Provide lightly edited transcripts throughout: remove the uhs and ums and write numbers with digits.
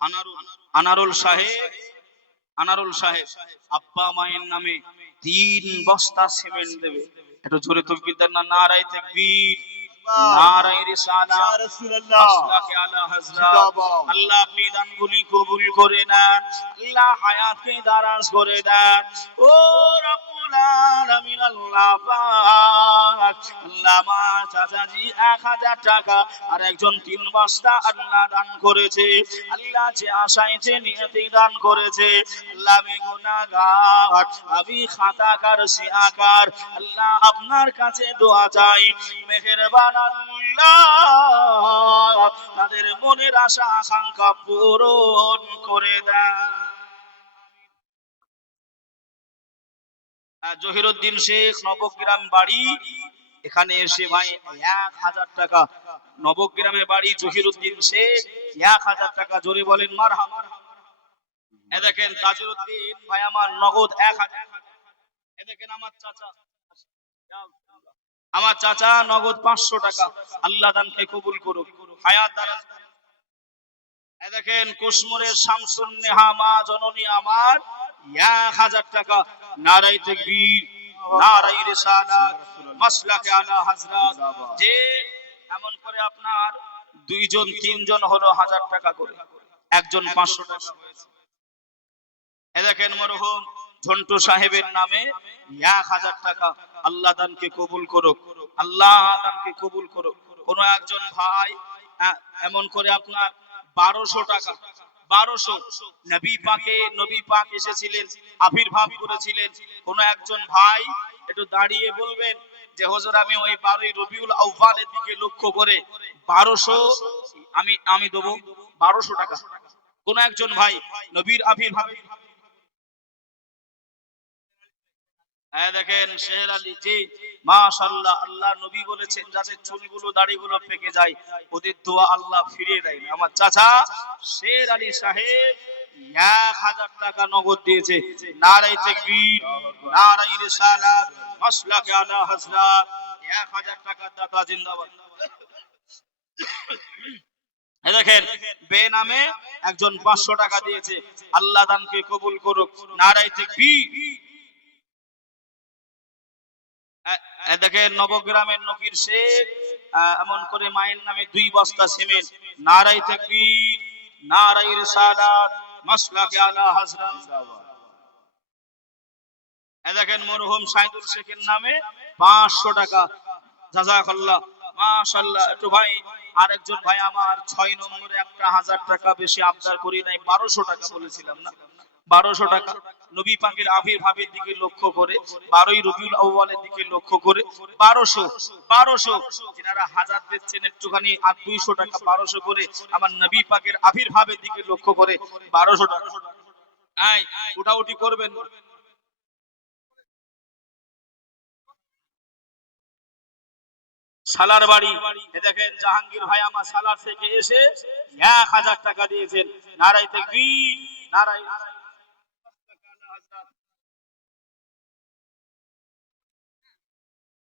আনারুল আনারুল সাহেব আনারুল সাহেব আব্বা মায়ের নামে 3 বস্তা সিমেন্ট দেবে। একটু জোরে তাকবীর দেন না, নারায়ে তাকবীর, নারায়ে রিসালাত, ইয়া রাসূলুল্লাহ, মাসলাকে আলা হযরত। আল্লাহ আপনি দানগুলি কবুল করে নেন, আল্লাহ হায়াতকে দারাজ করে দেন। ও রব্বুল আলামিন, আল্লাহ পাক, আল্লাহ আমার চাচাজি 1000 টাকা আর একজন 3 বস্তা আল্লাহ দান করেছে। আল্লাহ যে আশায় যে নিয়তে দান করেছে, আল্লাহ আমি গুনাহগার, আমি খাতাকার শিয়াকার, আল্লাহ আপনার কাছে দোয়া চাই, মেহেরবান আল্লাহ তাদের মনের আশা আকাঙ্ক্ষা পূরণ করে দেন। জহিরুদ্দিন শেখ, নবগ্রাম বাড়ি, এখানে এসে ভাই 1000 টাকা, নবগ্রামে বাড়ি জহিরুদ্দিন শেখ, 1000 টাকা, জোরে বলেন মারহাবা। এ দেখেন তাজউদ্দিন ভাই আমার নগদ 1000। এ দেখেন আমার চাচা নগদ 500 টাকা, আল্লাহ দানকে কবুল করুক, হায়াত দারাজ। এ দেখেন কুশমুরের শামসুন নেহা মা জননী আমার 1000 টাকা, নারায়ে তাকবীর, নারায়ে রিসালাত, মাসলাকে আলা হযরত। যে এমন করে আপনার 2 জন 3 জন হলো 1000 টাকা করে, একজন 500 টাকা হয়েছে। এ দেখেন মরহুম ঝন্টু সাহেবের নামে 1000 টাকা, আল্লাহ দানকে কবুল করুক, আল্লাহ দানকে কবুল করুক। কোন একজন ভাই এমন করে আপনার 1200 টাকা, 1200, নবী পাক এসেছিলেন, আবির্ভাব করেছিলেন। কোন একজন ভাই একটু দাঁড়িয়ে বলবেন যে হুজুর আমি ওই 12ই রবিউল আউয়ালের দিকে লক্ষ্য করে 1200 আমি দেব 1200 টাকা। কোন একজন ভাই নবীর আবির্ভাব, দেখেন শের আলী জি, মাশাআল্লাহ, আল্লাহ নবী বলেছেন যাদের চুলগুলো দাড়িগুলো পেকে যায় ওদের দোয়া আল্লাহ ফিরিয়ে দেয়। আমার চাচা শের আলী সাহেব 1000 টাকা নগদ দিয়েছে, নারায়ে তাকবীর, নারায়ে রিসালাত, মাসলাকে আলা হযরত। 1000 টাকা দাতা জিন্দাবাদ। দেখেন বেনামে একজন 500 টাকা দিয়েছে, আল্লাহ দানকে কবুল করুক, নারায়ে তাকবীর। দেখেন নবগ্রামের নকির শেখ এমন করে মায়ের নামে 2 বস্তা সিমেন্ট, নারায়ে তাকবীর, নারায়ে রিসালাত, মাসলাকে আলা হযরত। দেখেন মরহুম সাইদুল শেখের নামে 500 টাকা, জাযাকাল্লাহ, মাশাআল্লাহ। একটু ভাই আরেকজন ভাই আমার 6 নম্বরে একটা 1000 টাকা বেশি আবদার করি নাই, 1200 টাকা বলেছিলাম না, 1200 টাকা নবী পাকের আবির্ভাবের দিকে লক্ষ্য করে, 12ই রবিউল আউয়ালের দিকে লক্ষ্য করে 1200 যারা 1000 দিচ্ছেন একটুখানি আর 200 টাকা 1200 করে আমার নবী পাকের আবির্ভাবের দিকে লক্ষ্য করে 1200 টাকা। আয় উঠাউঠি করবেন। সালার বাড়ি, দেখেন জাহাঙ্গীর ভাই আমার সালার থেকে এসে 1000 টাকা দিয়েছেন, নারায়ে তাকবীর, নারায়ে।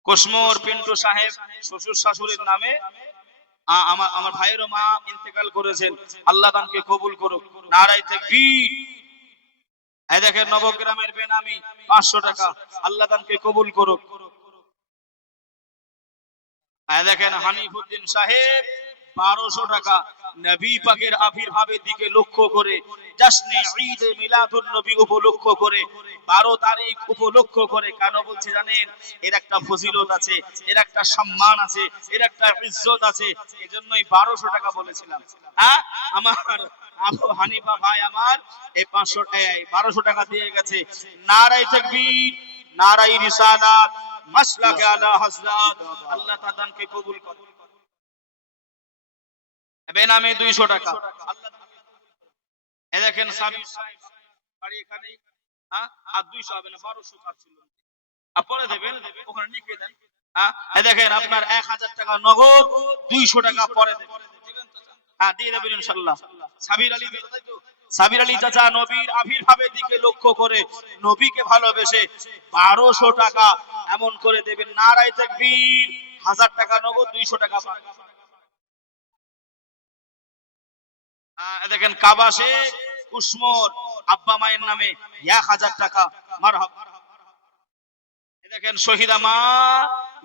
কুশমুর পিন্টু সাহেব শ্বশুর শাশুড়ির নামে, আমার আমার ভাইয়েরও মা ইন্তেকাল করেছেন, আল্লাহ দানকে কবুল করুক, নারায়ে তাকবীর। এই দেখেন নবগ্রামের বেনামি 500 টাকা, আল্লাহ দানকে কবুল করুক। দেখেন হানিফুদ্দিন সাহেব 1200 টাকা, নবী পাকের আবির্ভাবের দিকে লক্ষ্য করে, জশ্নে ঈদ মিলাদুন নবী উপলক্ষ করে, 12 তারিখ উপলক্ষ করে। কেন বলছি জানেন? এর একটা ফজিলত আছে, এর একটা সম্মান আছে, এর একটা ইজ্জত আছে, এজন্যই 1200 টাকা বলেছিলাম। হ্যাঁ, আমার আবু হানিফা ভাই আমার এই 1200 টাকা দিয়ে গেছে, নারায়ে তাকবীর, নারায়ে রিসালাত, মাসলাকে আলা হযরত, আল্লাহ তাআলাকে কবুল করুন। বেনামে 200 টাকা, আল্লাহ। এই দেখেন সাবির সাহেব বাড়ি এখানে, আর 200 হবে না, 1200 কাট ছিল, পরে দেবেন, ওখানে লিখে দেন। এই দেখেন আপনার 1000 টাকা নগদ, 200 টাকা পরে দেবেন, দিয়ে দেবেন ইনশাআল্লাহ। সাবির আলী, তাই তো? সাবির আলী চাচা নবীর আবির্ভাবের দিকে লক্ষ্য করে, নবীকে ভালোবেসে 1200 টাকা এমন করে দেবেন, নারায়ে তাকবীর, 1000 টাকা নগদ, 200 টাকা। দেখেন কাবা শেখ কুসমোর আব্বা মায়ের নামে 1000 টাকা। মারহাবা। দেখেন শহীদা মা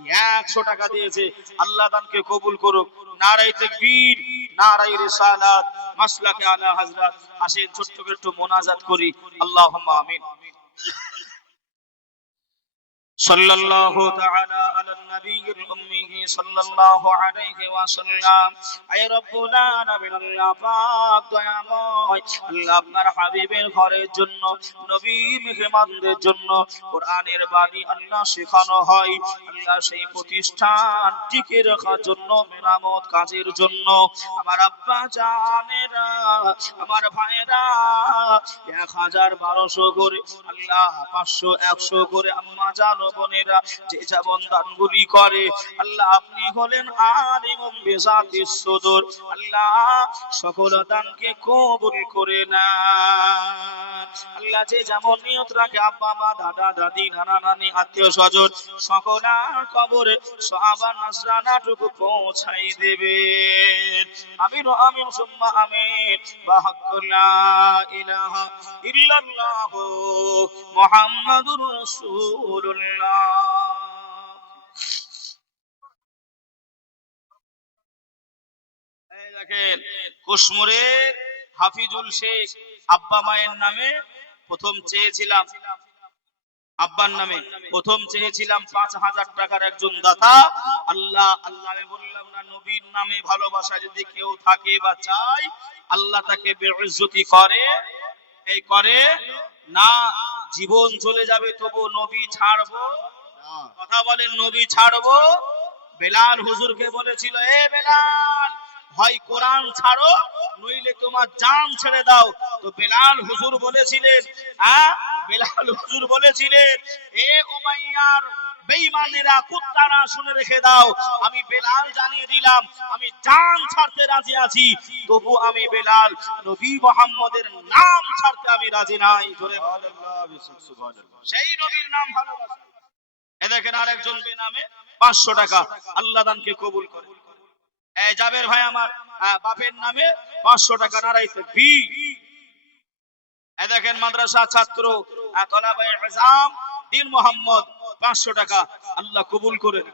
100 টাকা দিয়েছে। আল্লাহ দানকে কবুল করুক। নারায়ে তাকবীর, নারায়ে রিসালাত, মাসলাকে আলা হযরত। আসেন ছোট্ট করে একটু মোনাজাত করি। আল্লাহুম্মা আমিন। صلى الله تعالى على النبي الأمي صلى الله عليه وسلم اي رب العالمين আল্লাহ পাক দয়াময় আল্লাহ আপনার হাবিবের ঘরের জন্য নবী মেহমানদের জন্য কোরআনের বাণী আল্লাহ শেখানো হয় আল্লাহ সেই প্রতিষ্ঠান টিকে রাখার জন্য মেরামত কাজের জন্য আমার আব্বা জানেরা আমার ভাইরা 1000 1200 করে আল্লাহ 500 100 করে আম্মা জানো বোনেরা যে যেমন দানগুলি করে আল্লাহ আপনি হলেন আলিমুম বিজাতিস সুদূর আল্লাহ সকল দানকে কবুল করে নেন আল্লাহ যে যেমন নিয়ত রাখে আব্বা মা দাদা দাদি নানা নানি আত্মীয় স্বজন সকলের কবরে সওয়াব নাজরানাটুকু পৌঁছাই দেবেন আমিন আমিন সুম্মা আমিন বাহাক্কুল লা ইলাহা ইল্লাল্লাহ মুহাম্মাদুর রাসূলুল্লাহ। এই দেখেন কুসমুরের হাফিজুল শেখ আব্বা মায়ের নামে প্রথম চেয়েছিলাম আব্বার নামে প্রথম চেয়েছিলাম 5000 টাকার একজন দাতা আল্লাহ আল্লাহ আমি বললাম না নবীর নামে ভালোবাসা যদি কেউ থাকে বা চাই আল্লাহ তাকে বেইজ্জতি করে এই করে না জীবন চলে যাবে তবু নবী ছাড়বো কথা বলেন নবী ছাড়বো বেলাল হুজুরকে বলেছিল এ বেলাল হয় কোরআন ছাড়ো নইলে তোমার জান ছেড়ে দাও তো বেলাল হুজুর বলেছিলেন বেলাল হুজুর বলেছিলেন এ উমাইয়ার বেঈমানেরা কুত্তারা শুনে রেখে দাও আমি বেলাল জানিয়ে দিলাম আমি জান ছাড়তে রাজি আছি তবু আমি বেলাল নবী মুহাম্মদের নাম ছাড়তে আমি রাজি নাই জোরে সুবহানাল্লাহ সেই নবীর নাম ভালোবাসা এ দেখেন আরেকজন বেনামে 500 টাকা আল্লাহ দানকে কবুল করে এই জাবের ভাই আমার বাপের নামে 500 টাকা নারায়ে তাকবীর এই দেখেন মাদ্রাসা ছাত্র তলাবে ইজাম দিন মোহাম্মদ 500 টাকা আল্লাহ কবুল করেন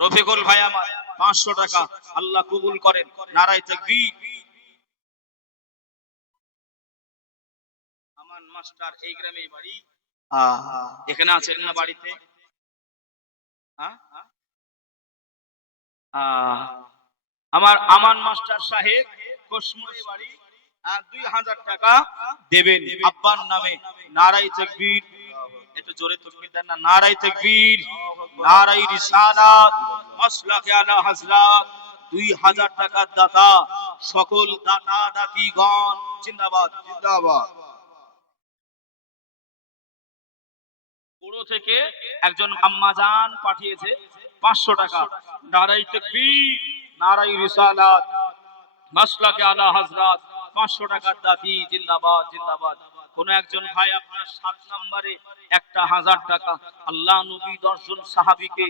রফিকুল ভাই আমার 500 টাকা আল্লাহ কবুল করেন নারায়ে তাকবীর আমান মাস্টার এই গ্রামেই বাড়ি এখানে আছেন না বাড়িতে আমার আমান মাস্টার সাহেব কোসমুরে বাড়ি 2000 টাকা দেবেন আব্বার নামে নারায়ে তাকবীর একটু জোরে তাকবীর দেন না নারায়ে তাকবীর নারায়ে রিসালাত মাসলাকে আলা হযরত 2000 টাকার দাতা সকল দাতা দাতিগণ জিন্দাবাদ জিন্দাবাদ পুরো থেকে একজন আম্মাজান পাঠিয়েছে 500 টাকা নারায়ে তাকবীর নারায়ে রিসালাত মাসলাকে আলা হযরত 500 টাকার দাতি জিন্দাবাদ জিন্দাবাদ কোন একজন ভাই আপনার 7 নম্বরে একটা 1000 টাকা আল্লাহ নবী 10 জন সাহাবীকে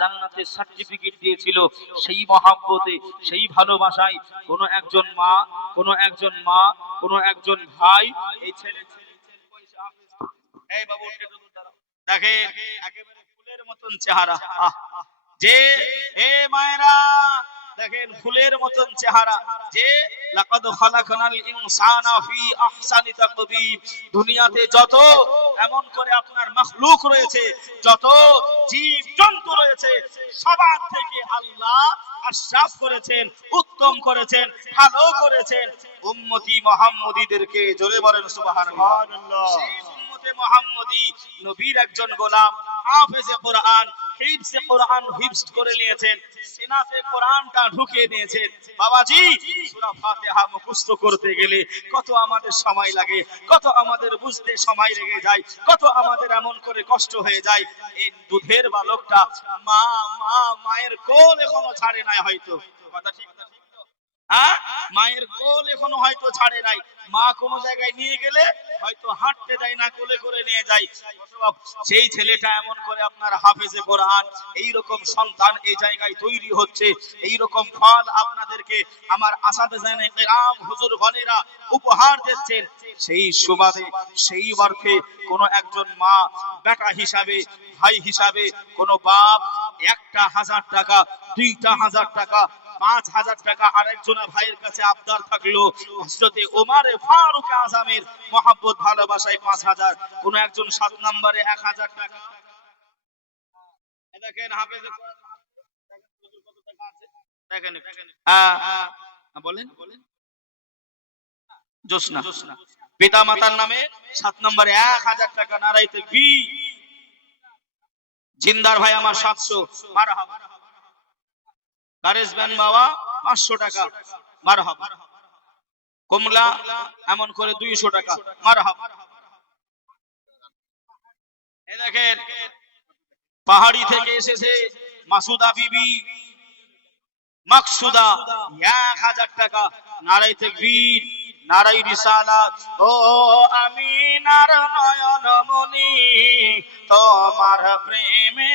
জান্নাতের সার্টিফিকেট দিয়েছিল সেই মহব্বতে সেই ভালোবাসায় কোন একজন মা কোন একজন ভাই এই ছেলে পয়সা এই বাবু একটু দূর দাঁড়াও দেখেন একেবারে ফুলের মতন চেহারা যে এ মায়েরা দেখেন ফুলের মতন চেহারা যে লাকাদ খালাকনাল ইনসানা ফি আহসানি তাকবীর দুনিয়াতে যত এমন করে আপনার মাখলুক রয়েছে যত জীব জন্তু রয়েছে সবার থেকে আল্লাহ আশরাফ করেছেন উত্তম করেছেন ভালো করেছেন উম্মতি মুহাম্মদীদেরকে জোরে বলেন সুবহানাল্লাহ সেই উম্মতে মুহাম্মদী নবীর একজন গোলাম হাফেজে কোরআন হিফজে কোরআন হিফজ করে নিয়েছেন সিনাতে কোরআনটা ঢুকিয়ে নিয়েছেন বাবাজি সূরা ফাতিহা মুখস্থ করতে গেলে কত আমাদের সময় লাগে কত আমাদের বুঝতে সময় লেগে যায় কত আমাদের এমন করে কষ্ট হয়ে যায় এই দুধের বালকটা মায়ের কোল এখনো ছাড়ে নাই হয়তো কথা ঠিক না হ্যাঁ, মায়ের কোল এখনো হয়তো ছাড়ে নাই, মা কোনো জায়গায় নিয়ে গেলে হয়তো হাঁটতে দেয় না, কোলে করে নিয়ে যায়। সেই ছেলেটা এমন করে আপনার হাফেজে কোরআন, এই রকম সন্তান এই জায়গায় তৈরি হচ্ছে, এই রকম ফল আপনাদেরকে আমার আসাদেজানে কেরাম হুজুর গণেরা উপহার দিচ্ছেন। সেই সুবাদে সেই অর্থে কোন একজন মা বেটা হিসাবে, ভাই হিসাবে, কোন বাপ 1,000 টাকা, 2,000 টাকা, 5,000 টাকা আরেকজনের ভাইয়ের কাছে আবদার থাকলো, হযরতে ওমর ফারুক আযমের মহব্বত ভালোবাসায় 5,000, কোন একজন 7 নম্বরে 1,000 টাকা। দেখেন হাফেজ কত টাকা আছে, দেখেন বলেন জোসনা পিতা মাতার নামে 7 নম্বরে 1,000 টাকা। নারায়ে তাকবীর। জিন্দার ভাই আমার 700, মারহাবা। কারেজ বেন বাবা 500 টাকা, মারহাবা। কমলা এমন করে 200 টাকা, মারহাবা। এই দেখেন পাহাড়ি থেকে এসেছে মাসুদা বিবি, মাকসুদা 1,000 টাকা। নারায়ে তাকবীর, নারায়ে রিসালাত। ও আমিনার নয়নমণি, তোমার প্রেমে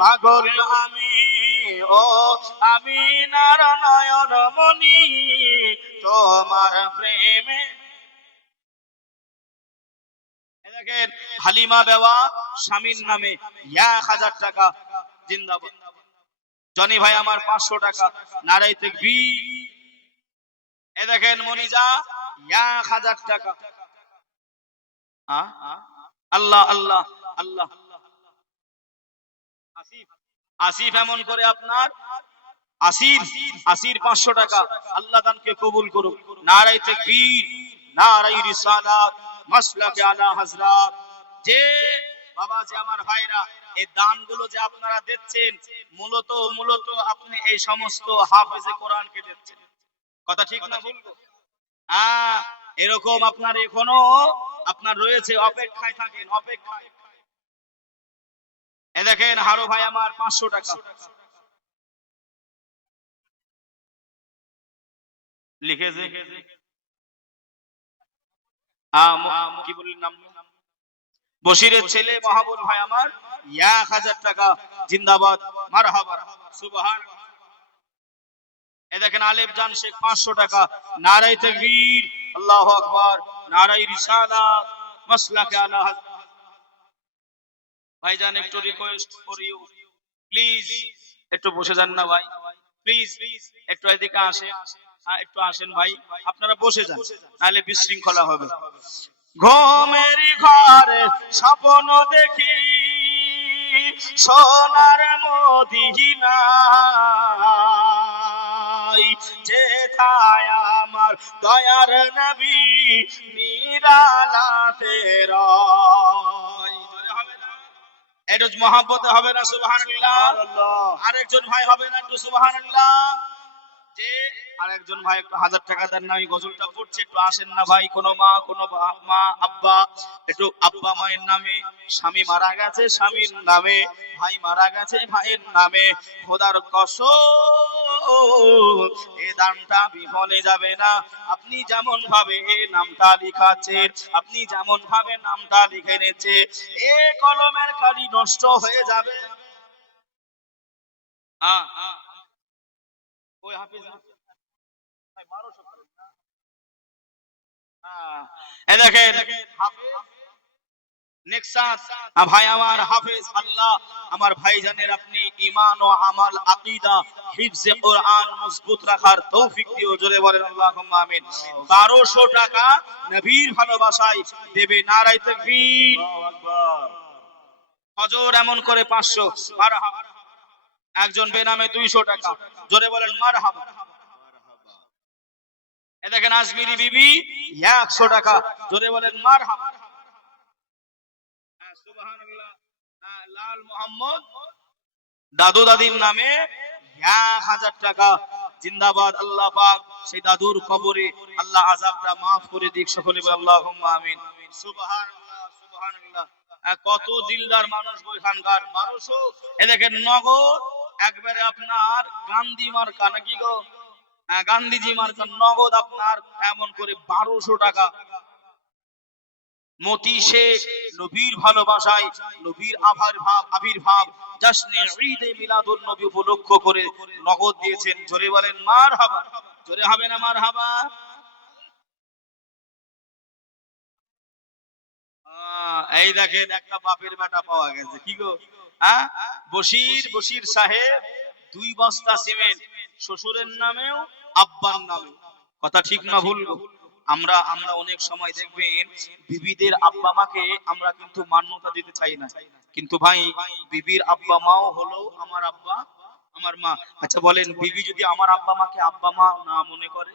পাগল আমি। ও আমিনার নয়নমণি, তোমার প্রেমে। দেখেন হালিমা বেওয়া স্বামীর নামে 1,000 টাকা, জিন্দাবাদ। জনি ভাই আমার 500 টাকা, নারায়ে তাকবীর। এ দেখেন মনিজা 1,000 টাকা। আল্লাহ আল্লাহ আল্লাহ। আসিফ এমন করে আপনার আসির 500 টাকা। আল্লাহ দানকে কবুল করুক। নারায়ে তাকবীর, নারায়ে রিসালাত, মাসলাকে আলা হযরত। যে বাবা, যে আমার ভাইরা, এই দানগুলো যে আপনারা দিচ্ছেন, মূলত আপনি এই সমস্ত হাফেজে কোরআনকে দিচ্ছেন। কথা ঠিক না ভুল? এরকম আপনার এখনো আপনার রয়েছে, অপেক্ষায় থাকেন, অপেক্ষায়। এ দেখেন হারো ভাই আমার 500 টাকা লিখেছে। কি বললেন নাম? বশিরের ছেলে মাহবুব ভাই আমার 1,000 টাকা, জিন্দাবাদ, মারহাবা, সুবহানাল্লাহ। এই দেখেন আলেফ জান শেখ 500 টাকা। নারায়ে তাকবীর, আল্লাহু আকবার, নারায়ে রিসালাত, মাসলাকে আলা হযরত। ভাইজান একটু রিকোয়েস্ট করি, প্লিজ একটু বসে যান না ভাই, প্লিজ একটু এদিকে আসেন, একটু আসেন ভাই, আপনারা বসে যান, নাহলে বিশৃঙ্খলা হবে। ঘুমের ঘরে স্বপ্ন দেখি সোনার মদিনা, যেথায় আমার দয়ার নবী নিরালাতে রয়। এটা মহব্বতে হবে না? সুবহানাল্লাহ। আরেকজন ভাই হবে না একটু সুবহানাল্লাহ? যে আরেকজন ভাই একটু 1,000 টাকা দেন না, আমি গজলটা পড়ছি, একটু আসেন না ভাই। কোন মা, কোন মা আব্বা, একটু আব্বা মায়ের নামে, স্বামী মারা গেছে স্বামীর নামে, ভাই মারা গেছে ভাইয়ের নামে, খোদার কসম এই দানটা বিফলে যাবে না। আপনি যেমন ভাবে এই নামটা লিখাচ্ছেন, আপনি যেমন ভাবে নামটা লিখে নিচ্ছে, এ কলমের কালি নষ্ট হয়ে যাবে। ওই হাফিজ ভাই 1200 করেন না। এই দেখেন হাফেজ নেক্সাস ভাই আমার হাফেজ, আল্লাহ আমার ভাইজানের আপনি ঈমান ও আমাল আকীদা হিফজে কোরআন মজবুত রাখার তৌফিক দিও। জোরে বলেন আল্লাহুম্মা আমিন। 1200 টাকা নবীর ভালোবাসায় দেবে। নারায়ে তাকবীর, আল্লাহু আকবার। হযর এমন করে 500, মারহাবা। একজন বেনামে 200 টাকা, জোরে বলেন মারহাবা। এ দেখেন আজমিরি বিবি 100 টাকা, জোরে বলেন মারহাবা। সুবহানাল্লাহ। লাল মোহাম্মদ দাদু দাদির নামে 1,000 টাকা, জিন্দাবাদ। আল্লাহ পাক সেই দাদুর কবরে আল্লাহ আযাবটা maaf করে দিক। সকলে বলে আল্লাহুম্মা আমিন। সুবহানাল্লাহ, সুবহানাল্লাহ। কত দিলদার মানুষ ওইখানকার। 1200। এ দেখেন নগদ একবারে আপনার গান্ধী মার্কা নাকি গো? গান্ধীজি মার্কা নগদ আপনার এমন করে 1200 টাকা। মতি শেখ নবীর ভালোবাসায়, নবীর আবির্ভাব জশ্নে ঈদে মিলাদুন নবী উপলক্ষ করে নগদ দিয়েছেন। জোরে বলেন মারহাবা। জোরে হবে না মারহাবা? এই দেখেন একটা বাপের বেটা পাওয়া গেছে। কি গো? হ্যাঁ, বশির সাহেব 2 বস্তা সিমেন্ট, শ্বশুরের নামেও আব্বার নামে। কথা ঠিক না ভুল গো? আমরা আমরা অনেক সময় দেখবেন বিবিদের আব্বা মাকে আমরা কিন্তু মান্যতা দিতে চাই না, কিন্তু ভাই বিবির আব্বা মাও হলো আমার আব্বা আমার মা। আচ্ছা বলেন, বিবি যদি আমার আব্বা মাকে আব্বা মা না মনে করে?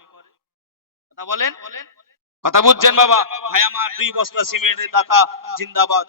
কথা বলেন, কথা বুঝছেন বাবা? ভাই আমার 2 বস্তা সিমেন্টের দাতা জিন্দাবাদ।